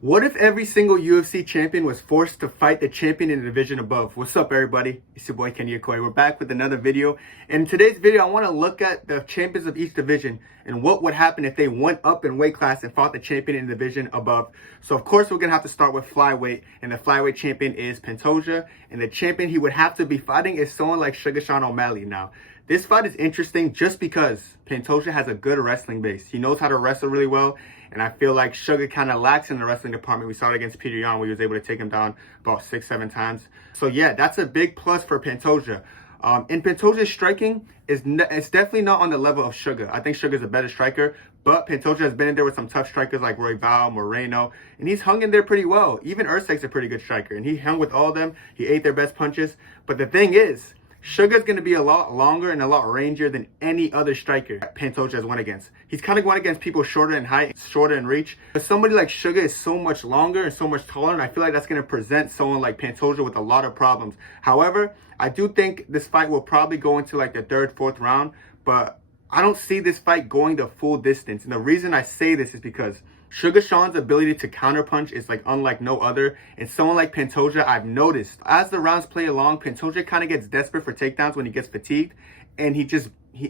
What if every single UFC champion was forced to fight the champion in the division above? What's up, everybody? It's your boy Kenny Okoye. We're back with another video. And in today's video, I want to look at the champions of each division and what would happen if they went up in weight class and fought the champion in the division above. So, of course, we're going to have to start with flyweight. And the flyweight champion is Pantoja. And the champion he would have to be fighting is someone like Sean O'Malley. Now, this fight is interesting just because Pantoja has a good wrestling base. He knows how to wrestle really well. And I feel like Sugar kind of lacks in the wrestling department. We saw it against Peter where he was able to take him down about 6-7 times. So yeah, that's a big plus for Pantoja. And Pantoja's striking it's definitely not on the level of Sugar. I think Sugar's a better striker, but Pantoja has been in there with some tough strikers like Royval, Moreno, and he's hung in there pretty well. Even Ursak's a pretty good striker, and he hung with all of them. He ate their best punches. But the thing is, Sugar's going to be a lot longer and a lot rangier than any other striker Pantoja has won against. He's kind of won against people shorter in height, shorter in reach. But somebody like Sugar is so much longer and so much taller, and I feel like that's going to present someone like Pantoja with a lot of problems. However, I do think this fight will probably go into like the 3rd, 4th round, but I don't see this fight going the full distance. And the reason I say this is because Sugar Sean's ability to counterpunch is like unlike no other. And someone like Pantoja, I've noticed as the rounds play along, Pantoja kind of gets desperate for takedowns when he gets fatigued, and he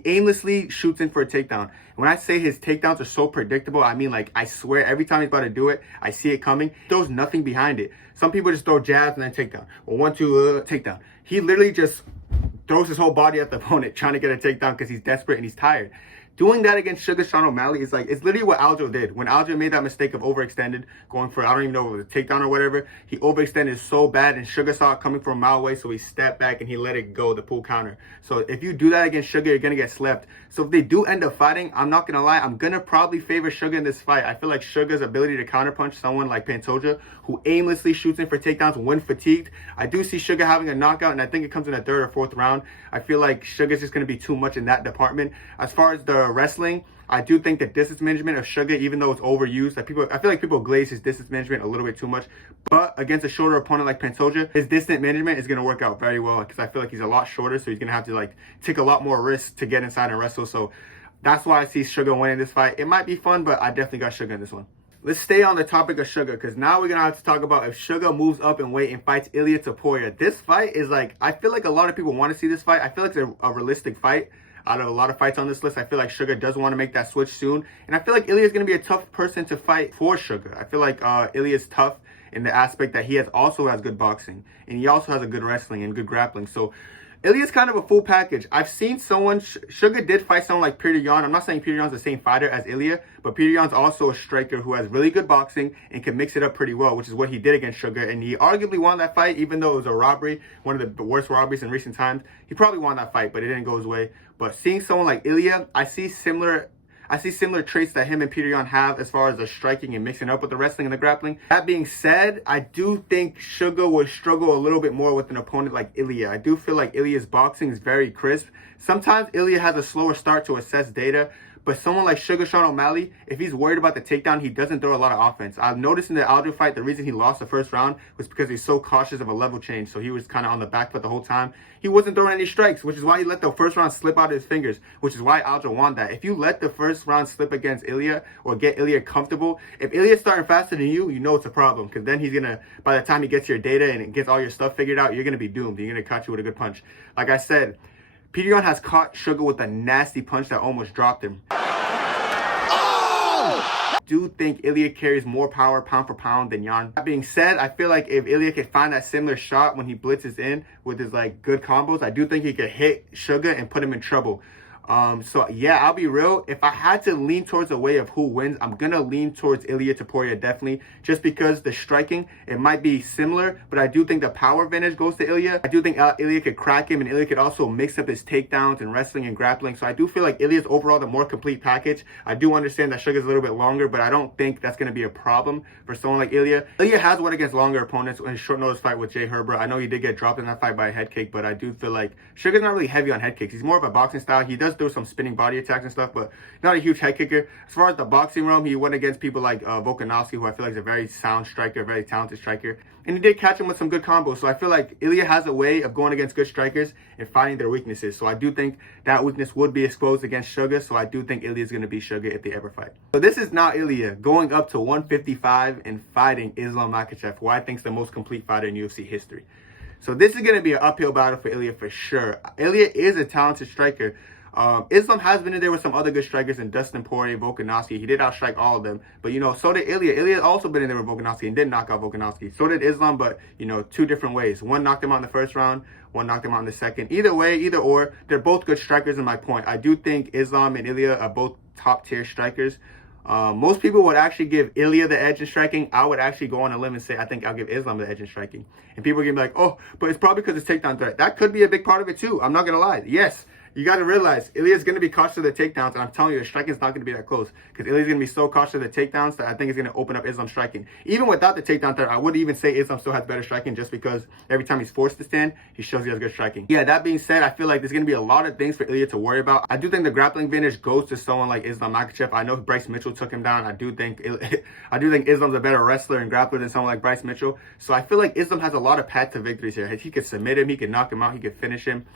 aimlessly shoots in for a takedown. And when I say his takedowns are so predictable, I mean, like, I swear every time he's about to do it, I see it coming. He throws nothing behind it. Some people just throw jabs and then takedown. Or 1, 2, takedown. He literally just throws his whole body at the opponent trying to get a takedown because he's desperate and he's tired. Doing that against Sean O'Malley is like, it's literally what Aljo did. When Aljo made that mistake of overextended, going for, I don't even know if it was a takedown or whatever, he overextended so bad and Sugar saw it coming from a mile away, so he stepped back and he let it go, the pull counter. So if you do that against Sugar, you're going to get slept. So if they do end up fighting, I'm not going to lie, I'm going to probably favor Sugar in this fight. I feel like Sugar's ability to counterpunch someone like Pantoja, who aimlessly shoots in for takedowns when fatigued. I do see Sugar having a knockout, and I think it comes in the 3rd or 4th round. I feel like Sugar's just going to be too much in that department. As far as the wrestling, I do think the distance management of Sugar, even though it's overused, I feel like people glaze his distance management a little bit too much. But against a shorter opponent like Pantoja, his distance management is going to work out very well because I feel like he's a lot shorter, so he's going to have to like take a lot more risks to get inside and wrestle. So that's why I see Sugar winning this fight. It might be fun, but I definitely got Sugar in this one. Let's stay on the topic of Sugar, because now we're going to have to talk about if Sugar moves up in weight and fights Ilia Topuria. This fight is like, I feel like a lot of people want to see this fight. I feel like it's a realistic fight. Out of a lot of fights on this list, I feel like Sugar does want to make that switch soon. And I feel like Ilia is going to be a tough person to fight for Sugar. I feel like Ilia is tough in the aspect that he also has good boxing. And he also has a good wrestling and good grappling. So Ilia's kind of a full package. I've seen someone, Sugar did fight someone like Peter. I'm not saying Peter the same fighter as Ilia, but Peter also a striker who has really good boxing and can mix it up pretty well, which is what he did against Sugar. And he arguably won that fight, even though it was a robbery, one of the worst robberies in recent times. He probably won that fight, but it didn't go his way. But seeing someone like Ilia, I see similar traits that him and Peter have as far as the striking and mixing up with the wrestling and the grappling. That being said, I do think Sugar would struggle a little bit more with an opponent like Ilia. I do feel like Ilia's boxing is very crisp. Sometimes Ilia has a slower start to assess data, but someone like Sean O'Malley, if he's worried about the takedown, he doesn't throw a lot of offense. I've noticed in the Aljo fight, the reason he lost the 1st round was because he's so cautious of a level change. So he was kind of on the back foot the whole time. He wasn't throwing any strikes, which is why he let the 1st round slip out of his fingers, which is why Aljo won that. If you let the 1st round slip against Ilia or get Ilia comfortable, if Ilia's starting faster than you, you know it's a problem, because then he's going to, by the time he gets your data and gets all your stuff figured out, you're going to be doomed. You're going to catch you with a good punch. Like I said, Peter has caught Sugar with a nasty punch that almost dropped him. I do think Ilia carries more power pound for pound than Jan. That being said, I feel like if Ilia could find that similar shot when he blitzes in with his like good combos, I do think he could hit Sugar and put him in trouble. So yeah, I'll be real. If I had to lean towards a way of who wins, I'm gonna lean towards Ilia Topuria, definitely, just because the striking, it might be similar, but I do think the power advantage goes to Ilia. I do think Ilia could crack him, and Ilia could also mix up his takedowns and wrestling and grappling. So I do feel like Ilia's overall the more complete package. I do understand that Sugar's a little bit longer, but I don't think that's gonna be a problem for someone like Ilia. Ilia has won against longer opponents in his short notice fight with Jay Herbert. I know he did get dropped in that fight by a head kick, but I do feel like Sugar's not really heavy on head kicks. He's more of a boxing style. He does through some spinning body attacks and stuff, but not a huge head kicker. As far as the boxing realm, he went against people like Volkanovski, who I feel like is a very sound striker, a very talented striker. And he did catch him with some good combos. So I feel like Ilya has a way of going against good strikers and finding their weaknesses. So I do think that weakness would be exposed against Sugar. So I do think Ilya is going to beat Sugar if they ever fight. So this is now Ilya going up to 155 and fighting Islam Makhachev, who I think is the most complete fighter in UFC history. So this is going to be an uphill battle for Ilya for sure. Ilya is a talented striker. Islam has been in there with some other good strikers in Dustin Poirier, Volkanovski. He did outstrike all of them. But, so did Ilya. Ilya also been in there with Volkanovski and did knock out Volkanovski. So did Islam, but, two different ways. One knocked him out in the first round. One knocked him out in the second. Either way, either or, they're both good strikers in my point. I do think Islam and Ilya are both top-tier strikers. Most people would actually give Ilya the edge in striking. I would actually go on a limb and say I think I'll give Islam the edge in striking. And people are going to be like, oh, but it's probably because it's takedown threat. That could be a big part of it too. I'm not going to lie. Yes. You got to realize Ilya's going to be cautious of the takedowns, and I'm telling you, the striking is not going to be that close because Ilya's going to be so cautious of the takedowns that I think it's going to open up Islam striking. Even without the takedown threat, I would even say Islam still has better striking just because every time he's forced to stand, he shows he has good striking. Yeah, that being said, I feel like there's going to be a lot of things for Ilya to worry about. I do think the grappling advantage goes to someone like Islam Makhachev. I know Bryce Mitchell took him down. I do think Islam's a better wrestler and grappler than someone like Bryce Mitchell. So I feel like Islam has a lot of paths to victories here. He could submit him, he could knock him out, he could finish him.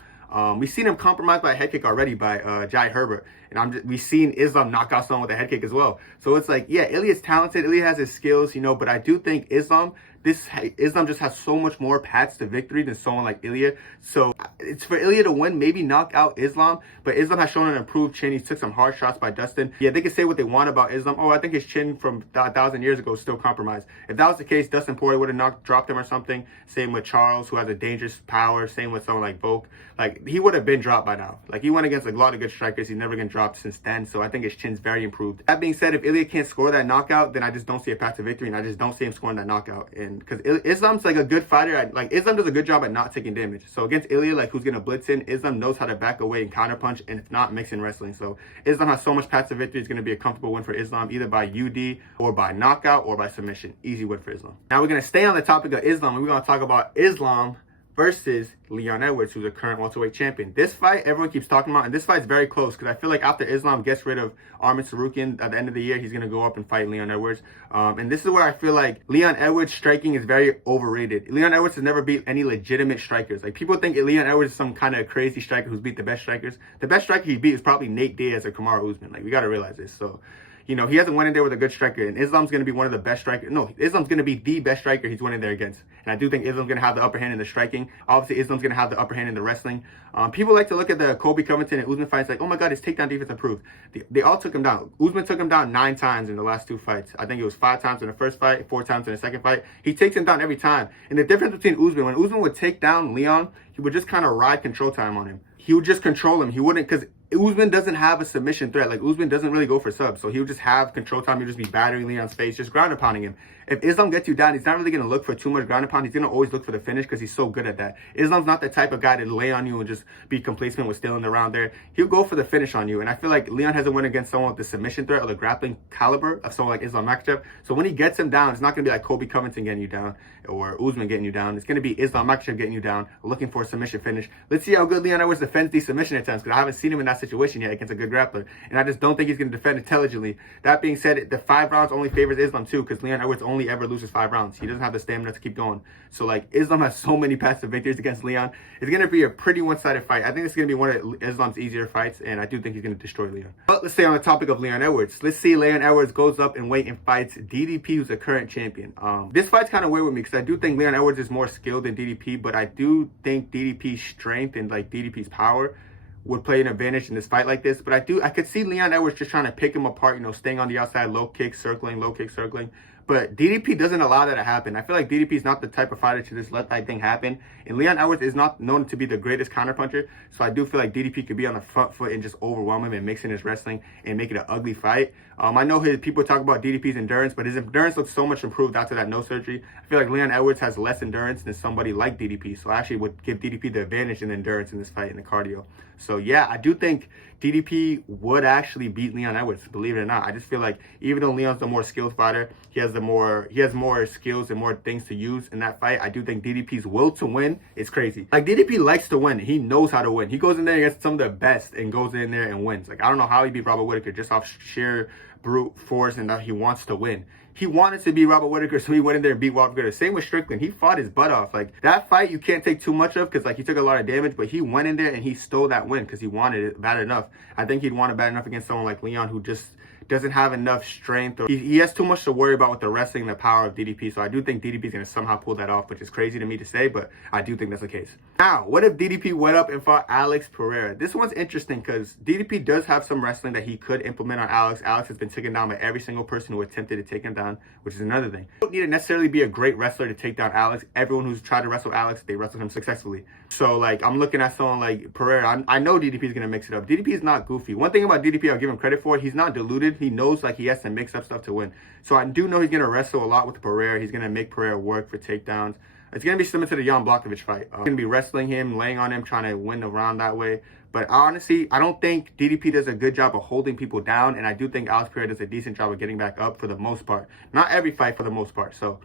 We've seen him compromised by a head kick already by Jai Herbert. And we've seen Islam knock out someone with a head kick as well. So it's like, yeah, Ilya's talented. Ilya has his skills, but I do think Islam just has so much more paths to victory than someone like Ilya. So it's for Ilya to win, maybe knock out Islam. But Islam has shown an improved chin. He took some hard shots by Dustin. Yeah, they can say what they want about Islam. Oh, I think his chin from 1,000 years ago is still compromised. If that was the case, Dustin Poirier would have dropped him or something. Same with Charles, who has a dangerous power. Same with someone like Volk. Like, he would have been dropped by now. Like, he went against a lot of good strikers. He's never been dropped since then. So I think his chin's very improved. That being said, if Ilya can't score that knockout, then I just don't see a path to victory. And I just don't see him scoring that knockout. And because Islam's like a good fighter. Islam does a good job at not taking damage. So against Ilya, who's going to blitz in, Islam knows how to back away and counterpunch, and if not, mix in wrestling. So Islam has so much paths to victory. It's going to be a comfortable win for Islam, either by UD or by knockout or by submission. Easy win for Islam. Now we're going to stay on the topic of Islam, and we're going to talk about Islam versus Leon Edwards, who's a current welterweight champion. This fight, everyone keeps talking about, and this fight's very close because I feel like after Islam gets rid of Arman Tsarukyan at the end of the year, he's going to go up and fight Leon Edwards. And this is where I feel like Leon Edwards' striking is very overrated. Leon Edwards has never beat any legitimate strikers. Like, people think Leon Edwards is some kind of crazy striker who's beat the best strikers. The best striker he beat is probably Nate Diaz or Kamaru Usman. Like, we got to realize this. So, he hasn't went in there with a good striker, and Islam's going to be one of the best strikers. No, Islam's going to be the best striker he's went in there against. And I do think Islam's going to have the upper hand in the striking. Obviously, Islam's going to have the upper hand in the wrestling. People like to look at the Colby Covington and Usman fights like, oh my God, his takedown defense improved. They all took him down. Usman took him down 9 times in the last 2 fights. I think it was 5 times in the first fight, 4 times in the second fight. He takes him down every time. And the difference between Usman, when Usman would take down Leon, he would just kind of ride control time on him. He would just control him. He wouldn't, because Usman doesn't have a submission threat. Like, Usman doesn't really go for subs. So he would just have control time. He would just be battering Leon's face, just ground and pounding him. If Islam gets you down, he's not really going to look for too much ground and pound. He's going to always look for the finish because he's so good at that. Islam's not the type of guy to lay on you and just be complacent with still in the round there. He'll go for the finish on you. And I feel like Leon hasn't won against someone with the submission threat or the grappling caliber of someone like Islam Makhachev. So when he gets him down, it's not going to be like Colby Covington getting you down or Usman getting you down. It's going to be Islam Makhachev getting you down, looking for a submission finish. Let's see how good Leon Edwards defends these submission attempts, because I haven't seen him in that situation yet against a good grappler. And I just don't think he's going to defend intelligently. That being said, the 5 rounds only favors Islam too, because Leon Edwards only ever loses 5 rounds. He doesn't have the stamina to keep going. So, like, Islam has so many paths to victories against Leon. It's going to be a pretty one-sided fight. I think it's going to be one of Islam's easier fights, and I do think he's going to destroy Leon. But let's stay on the topic of Leon Edwards. Let's see Leon Edwards goes up in weight and fights DDP, who's a current champion. This fight's kind of weird with me because I do think Leon Edwards is more skilled than DDP, but I do think DDP's strength and, like, DDP's power would play an advantage in this fight like this. But I could see Leon Edwards just trying to pick him apart, staying on the outside, low kick, circling. But DDP doesn't allow that to happen. I feel like DDP is not the type of fighter to just let that thing happen. And Leon Edwards is not known to be the greatest counterpuncher. So I do feel like DDP could be on the front foot and just overwhelm him and mix in his wrestling and make it an ugly fight. I know people talk about DDP's endurance, but his endurance looks so much improved after that nose surgery. I feel like Leon Edwards has less endurance than somebody like DDP. So I actually would give DDP the advantage in endurance in this fight, in the cardio. So yeah, I do think DDP would actually beat Leon Edwards, believe it or not. I just feel like even though Leon's the more skilled fighter, he has the has more skills and more things to use in that fight. I do think DDP's will to win is crazy. Like, DDP likes to win. He knows how to win. He goes in there against some of the best and goes in there and wins. Like, I don't know how he beat Robert Whittaker just off sheer brute force and that he wants to win. He wanted to beat Robert Whittaker, so he went in there and beat Robert Whittaker. Same with Strickland. He fought his butt off. Like, that fight you can't take too much of because, like, he took a lot of damage, but he went in there and he stole that win because he wanted it bad enough. I think he'd want it bad enough against someone like Leon who just doesn't have enough strength, or he has too much to worry about with the wrestling and the power of DDP. So I do think DDP is going to somehow pull that off, which is crazy to me to say, but I do think that's the case. Now, what if DDP went up and fought Alex Pereira? This one's interesting because DDP does have some wrestling that he could implement on Alex. Alex has been taken down by every single person who attempted to take him down, which is another thing. You don't need to necessarily be a great wrestler to take down Alex. Everyone who's tried to wrestle Alex, they wrestled him successfully. So, like, I'm looking at someone like Pereira. I know DDP is going to mix it up. DDP is not goofy. One thing about DDP I'll give him credit for, he's not deluded. He knows, like, he has to mix up stuff to win. So I do know he's going to wrestle a lot with Pereira. He's going to make Pereira work for takedowns. It's going to be similar to the Jan Blachowicz fight. He's going to be wrestling him, laying on him, trying to win the round that way. But honestly, I don't think DDP does a good job of holding people down. And I do think Alex Pereira does a decent job of getting back up for the most part. Not every fight, for the most part. So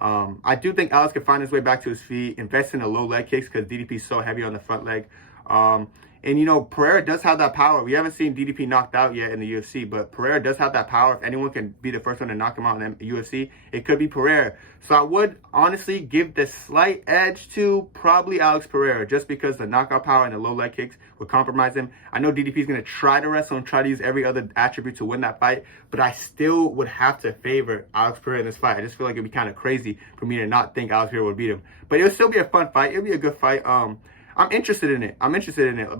I do think Alex can find his way back to his feet, invest in the low leg kicks because DDP is so heavy on the front leg. And, you know, Pereira does have that power. We haven't seen DDP knocked out yet in the UFC, but Pereira does have that power. If anyone can be the first one to knock him out in the UFC, it could be Pereira. So I would honestly give the slight edge to probably Alex Pereira just because the knockout power and the low leg kicks would compromise him. I know DDP is going to try to wrestle and try to use every other attribute to win that fight, but I still would have to favor Alex Pereira in this fight. I just feel like it'd be kind of crazy for me to not think Alex Pereira would beat him. But it would still be a fun fight. It would be a good fight. I'm interested in it.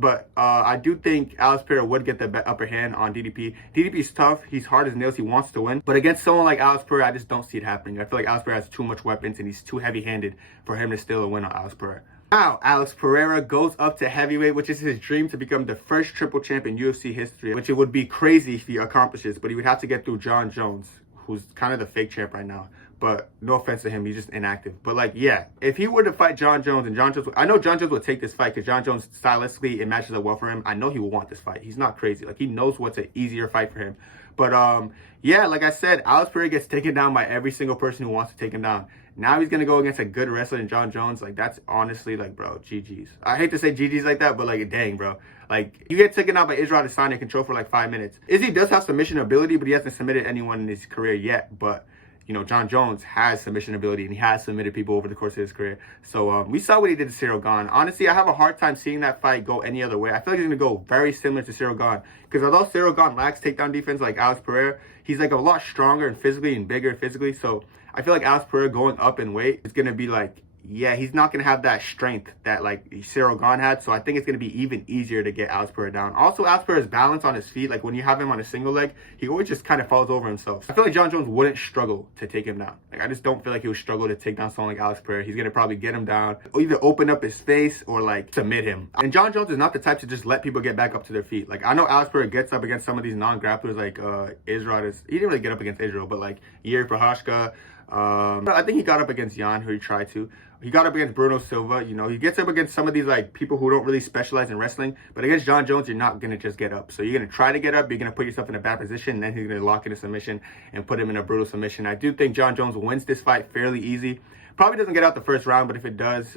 But I do think Alex Pereira would get the upper hand on DDP. DDP's tough. He's hard as nails. He wants to win. But against someone like Alex Pereira, I just don't see it happening. I feel like Alex Pereira has too much weapons and he's too heavy-handed for him to steal a win on Alex Pereira. Now, Alex Pereira goes up to heavyweight, which is his dream to become the first triple champ in UFC history, which it would be crazy if he accomplishes, but he would have to get through John Jones, who's kind of the fake champ right now. But no offense to him, he's just inactive. But, like, yeah, if he were to fight John Jones, and John Jones, I know John Jones would take this fight because John Jones, stylistically, it matches up well for him. I know he will want this fight. He's not crazy. Like, he knows what's an easier fight for him. But, yeah, like I said, Alex Pereira gets taken down by every single person who wants to take him down. Now he's going to go against a good wrestler in John Jones. Like, that's honestly, like, bro, GG's. I hate to say GG's like that, but, like, dang, bro. Like, you get taken out by Israel Adesanya control for, like, 5 minutes. Izzy does have submission ability, but he hasn't submitted anyone in his career yet. But, you know, John Jones has submission ability, and he has submitted people over the course of his career. So, we saw what he did to Cyril Gane. Honestly, I have a hard time seeing that fight go any other way. I feel like he's going to go very similar to Cyril Gane. Because although Cyril Gane lacks takedown defense like Alex Pereira, he's, like, a lot stronger and physically and bigger physically. So, I feel like Alex Pereira going up in weight is going to be, like, yeah, he's not going to have that strength that, like, Cyril Gane had. So I think it's going to be even easier to get Alex Pereira down. Also, Alex Pereira's balance on his feet, like, when you have him on a single leg, he always just kind of falls over himself. I feel like John Jones wouldn't struggle to take him down. Like, I just don't feel like he would struggle to take down someone like Alex Pereira. He's going to probably get him down, or either open up his face or, like, submit him. And John Jones is not the type to just let people get back up to their feet. Like, I know Alex Pereira gets up against some of these non-grapplers, like Israel. He didn't really get up against Israel, but, like, Yuri Prochazka. I think he got up against Jan, who he tried to. He got up against Bruno Silva. You know, he gets up against some of these, like, people who don't really specialize in wrestling. But against John Jones, you're not going to just get up. So you're going to try to get up. You're going to put yourself in a bad position. And then he's going to lock in a submission and put him in a brutal submission. I do think John Jones wins this fight fairly easy. Probably doesn't get out the first round, but if it does,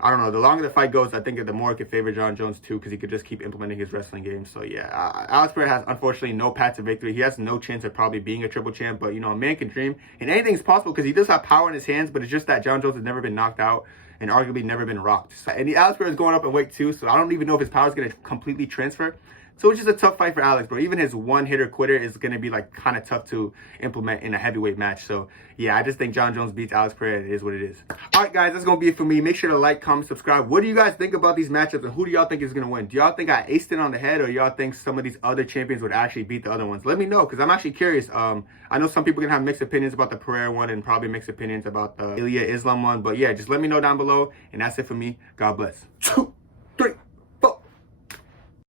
I don't know. The longer the fight goes, I think the more it could favor John Jones, too, because he could just keep implementing his wrestling game. So, yeah, Alex Pereira has, unfortunately, no path to victory. He has no chance of probably being a triple champ, but, you know, a man can dream. And anything's possible because he does have power in his hands, but it's just that John Jones has never been knocked out and arguably never been rocked. And the Alex Pereira is going up in weight, too, so I don't even know if his power is going to completely transfer. So it's just a tough fight for Alex, bro. Even his one-hitter quitter is going to be, like, kind of tough to implement in a heavyweight match. So, yeah, I just think John Jones beats Alex Pereira. It is what it is. All right, guys, that's going to be it for me. Make sure to like, comment, subscribe. What do you guys think about these matchups, and who do y'all think is going to win? Do y'all think I aced it on the head, or y'all think some of these other champions would actually beat the other ones? Let me know, because I'm actually curious. I know some people can have mixed opinions about the Pereira one and probably mixed opinions about the Ilya Islam one. But, yeah, just let me know down below. And that's it for me. God bless.